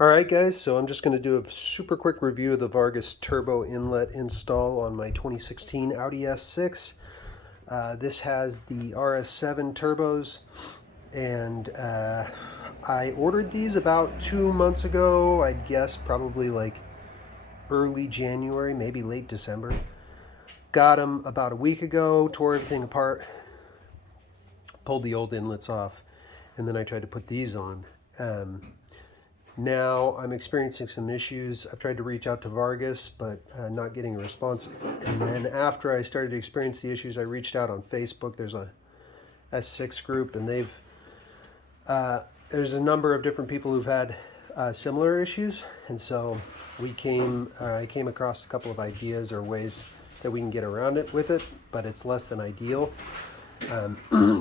Alright guys, so I'm just going to do a super quick review of the Vargas turbo inlet install on my 2016 Audi S6. This has the RS7 turbos, and I ordered these about 2 months ago, I'd guess probably like early January, maybe late December. Got them about a week ago, tore everything apart, pulled the old inlets off, and then I tried to put these on. Now I'm experiencing some issues. I've tried to reach out to Vargas, but not getting a response. And then after I started to experience the issues, I reached out on Facebook. There's a S6 group, and there's a number of different people who've had similar issues. And so I came across a couple of ideas or ways that we can get around it with it, but it's less than ideal.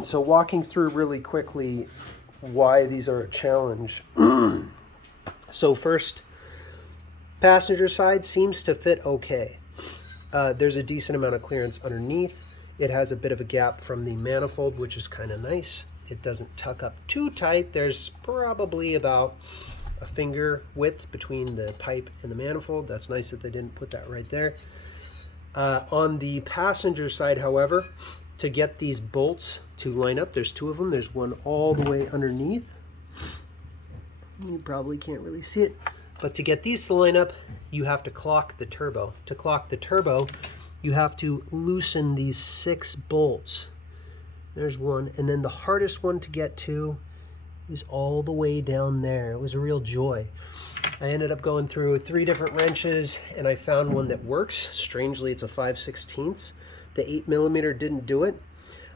So walking through really quickly why these are a challenge. So first, passenger side seems to fit okay. There's a decent amount of clearance underneath. It has a bit of a gap from the manifold, which is kind of nice. It doesn't tuck up too tight. There's probably about a finger width between the pipe and the manifold. That's nice that they didn't put that right there. On the passenger side, however, to get these bolts to line up, there's two of them. There's one all the way underneath. You probably can't really see it, but to get these to line up, you have to clock the turbo. To clock the turbo, you have to loosen these 6 bolts. There's one, and then the hardest one to get to is all the way down there. It was a real joy. I ended up going through 3 different wrenches, and I found one that works. Strangely, it's a 5/16. The 8mm didn't do it.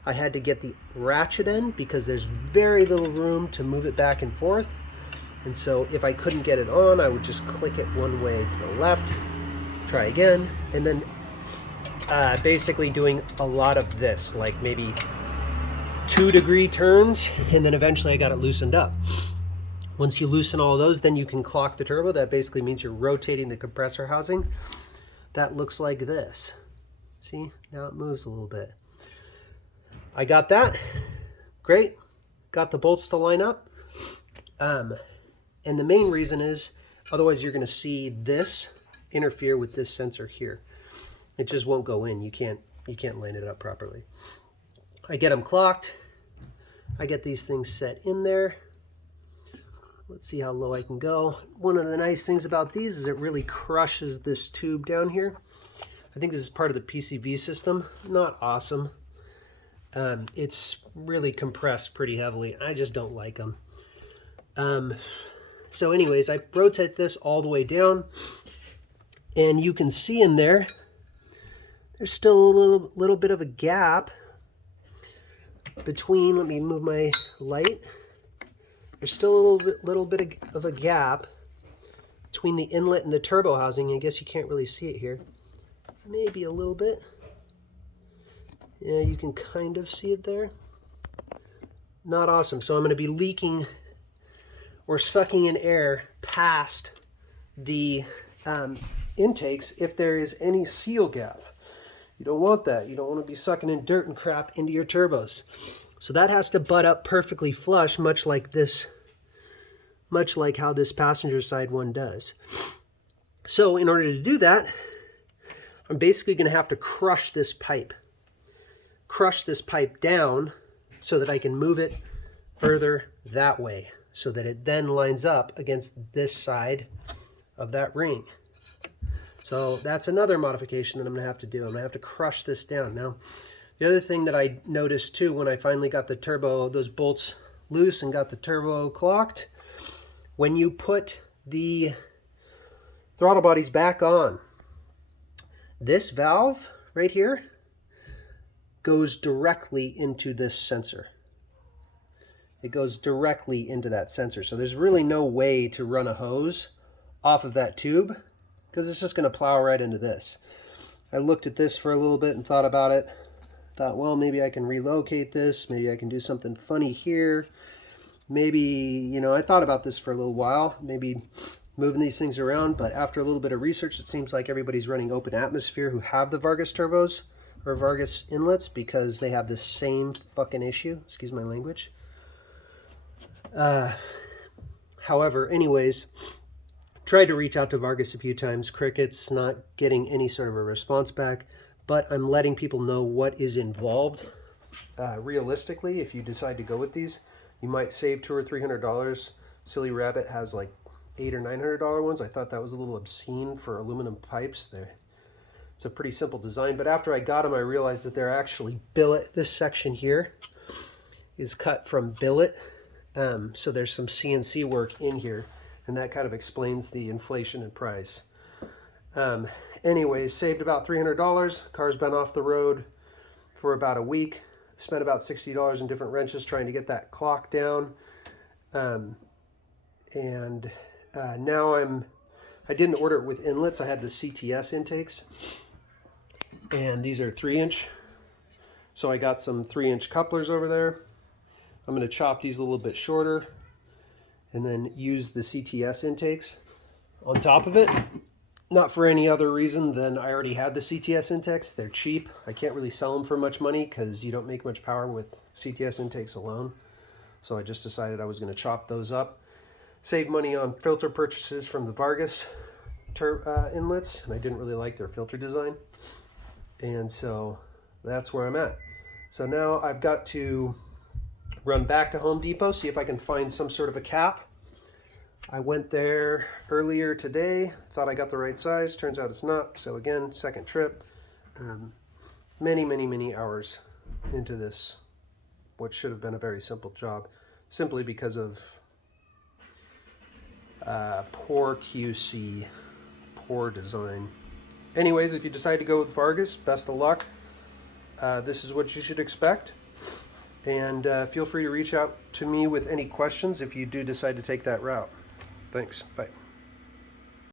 I had to get the ratchet end because there's very little room to move it back and forth. And so if I couldn't get it on, I would just click it one way to the left, try again, and then basically doing a lot of this, like maybe 2-degree turns, and then eventually I got it loosened up. Once you loosen all of those, then you can clock the turbo. That basically means you're rotating the compressor housing. That looks like this. See, now it moves a little bit. I got that. Great. Got the bolts to line up. And the main reason is, otherwise you're going to see this interfere with this sensor here. It just won't go in. You can't line it up properly. I get them clocked. I get these things set in there. Let's see how low I can go. One of the nice things about these is it really crushes this tube down here. I think this is part of the PCV system. Not awesome. It's really compressed pretty heavily. I just don't like them. So anyways, I rotate this all the way down, and you can see in there, there's still a little bit of a gap between, let me move my light. There's still a little bit of a gap between the inlet and the turbo housing. I guess you can't really see it here. Maybe a little bit. Yeah, you can kind of see it there. Not awesome. So I'm going to be leaking or sucking in air past the intakes if there is any seal gap. You don't want that. You don't want to be sucking in dirt and crap into your turbos. So that has to butt up perfectly flush, much like how this passenger side one does. So in order to do that, I'm basically going to have to crush this pipe down so that I can move it further that way, so that it then lines up against this side of that ring. So that's another modification that I'm going to have to do. I'm going to have to crush this down. Now, the other thing that I noticed too when I finally got the turbo, those bolts loose and got the turbo clocked, when you put the throttle bodies back on, this valve right here goes directly into this sensor. It goes directly into that sensor. So there's really no way to run a hose off of that tube because it's just going to plow right into this. I looked at this for a little bit and thought about it. Thought, well, maybe I can relocate this. Maybe I can do something funny here. Maybe, I thought about this for a little while. Maybe moving these things around. But after a little bit of research, it seems like everybody's running open atmosphere who have the Vargas turbos or Vargas inlets because they have the same fucking issue. Excuse my language. However, anyways, Tried to reach out to Vargas a few times, crickets, not getting any sort of a response back, but I'm letting people know what is involved. Realistically, if you decide to go with these, you might save $200 or $300. Silly Rabbit has like $800 or $900 ones. I thought that was a little obscene for aluminum pipes. It's a pretty simple design, but after I got them, I realized that they're actually billet. This section here is cut from billet, so there's some CNC work in here, and that kind of explains the inflation in price. Anyways, saved about $300. Car's been off the road for about a week. Spent about $60 in different wrenches trying to get that clock down. Now I didn't order it with inlets. I had the CTS intakes, and these are 3-inch. So I got some 3-inch couplers over there. I'm going to chop these a little bit shorter and then use the CTS intakes on top of it. Not for any other reason than I already had the CTS intakes. They're cheap. I can't really sell them for much money because you don't make much power with CTS intakes alone. So I just decided I was going to chop those up. Save money on filter purchases from the Vargas inlets, and I didn't really like their filter design. And so that's where I'm at. So now I've got to run back to Home Depot, see if I can find some sort of a cap. I went there earlier today, thought I got the right size, turns out it's not. So again, second trip. Many hours into this, what should have been a very simple job, simply because of poor QC, poor design. Anyways, if you decide to go with Vargas, best of luck. This is what you should expect. And feel free to reach out to me with any questions if you do decide to take that route. Thanks. Bye.